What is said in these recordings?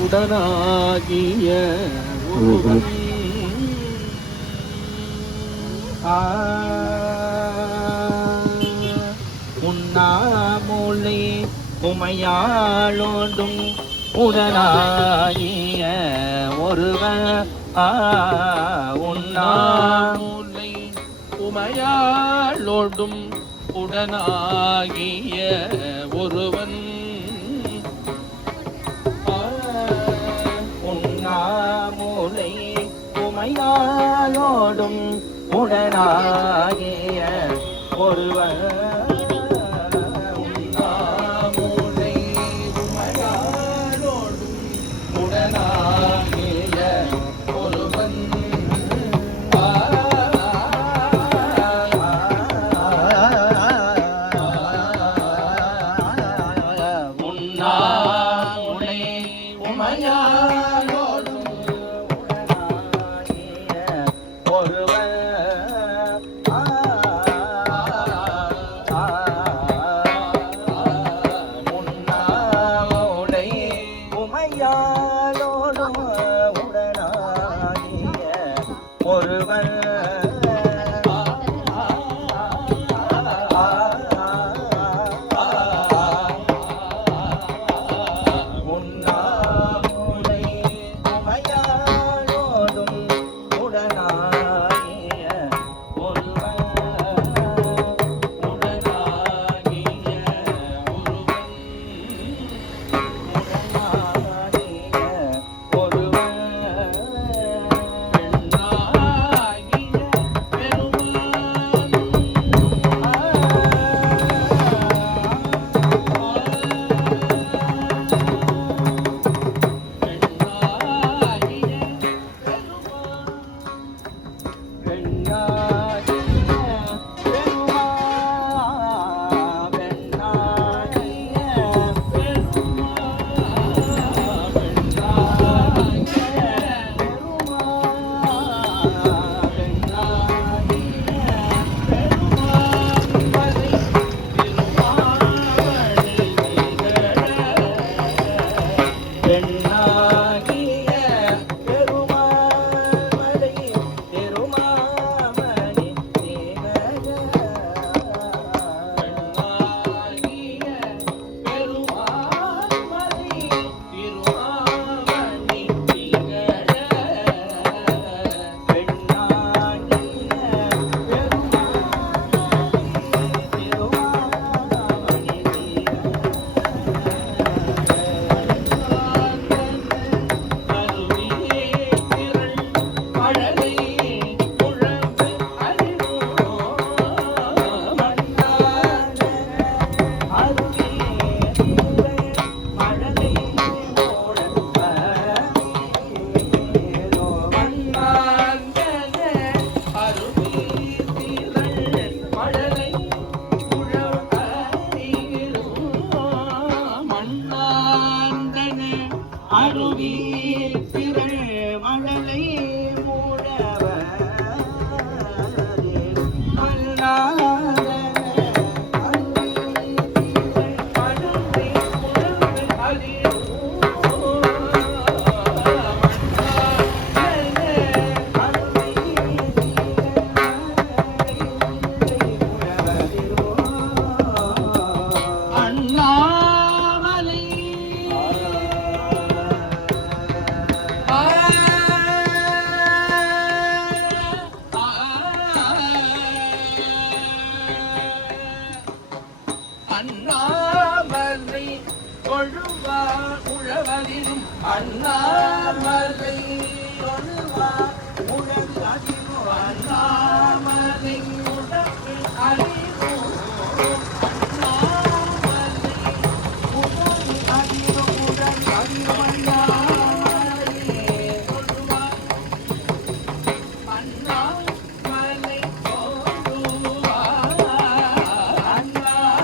உடனாகிய உண்ணாமூலை உமையாளோடும் உடனாகிய ஒருவன் உண்ணாமூலை உமையாளோடும் உடனாகிய ஒருவன் உண்ணாமூலை உமையாளோடும் உடனாகிய ஒருவன் உண்ணாமூலை உமையாளோடும் உடனாகிய ஒருவன் உண்ணாமூலை உமையாளோடும் உடனாகிய ஒருவன் உண்ணாமூலை உமையாளோடும் உடனாகிய ஒருவன் உண்ணாமூலை உமையாளோடும் உடனாகிய ஒருவன் உடனாகிய ஒருவன் அருவி திரள் மழலை மூடவ அண்ணாமலை கொழுவா உழவதிலும் அண்ணாமலை கொழுவா உழவதிலும் அண்ணாமலை உழவு அறிவும் அண்ணாமலை உழவு அறிவும் உடல் அறிவண்ணாமலை கொழுவா அண்ணாமலை கொழுவா அண்ணாமலை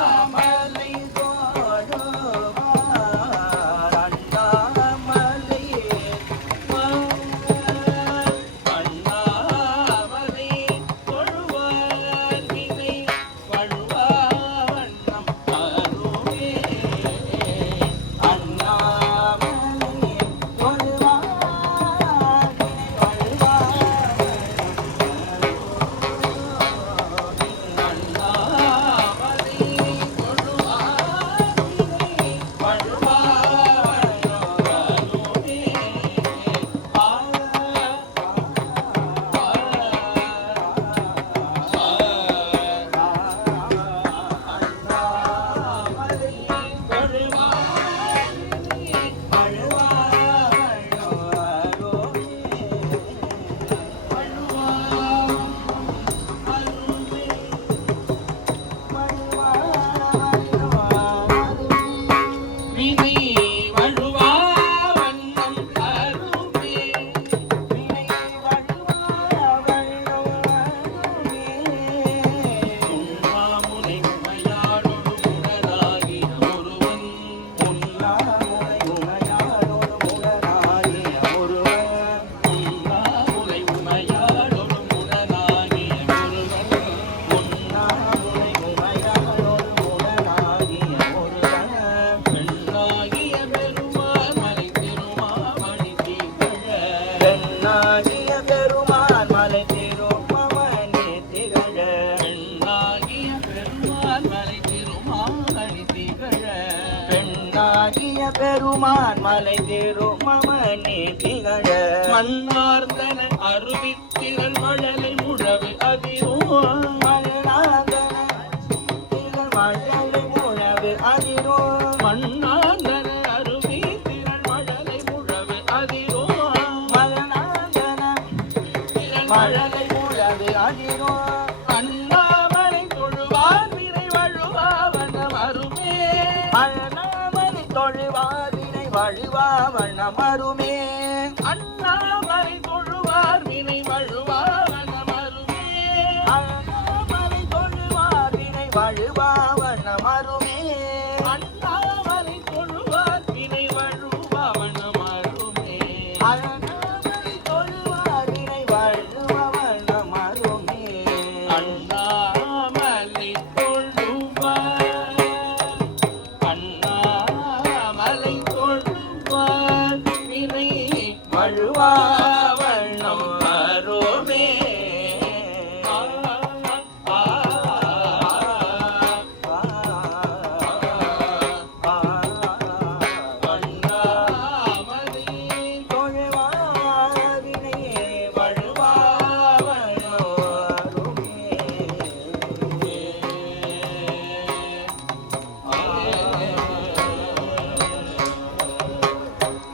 மலை திருமமனே திகழ மன்னார்ந்தன அருவித்திரள் மழலை முழவு அதிரும் மலராதன திகழ் மழலை உழவு அதிரோ மன்னார்ந்தன அருவித்திரள் மழலை முழவு அதிரும் மலராதன மழலை உழவு அதிரோ அண்ணாமலை தொழுவார் விரை வழுவாவனம் அருமே அண்ணாமலை தொழுவாதினை வழுவா வண்ணமருமே அண்ணாமலை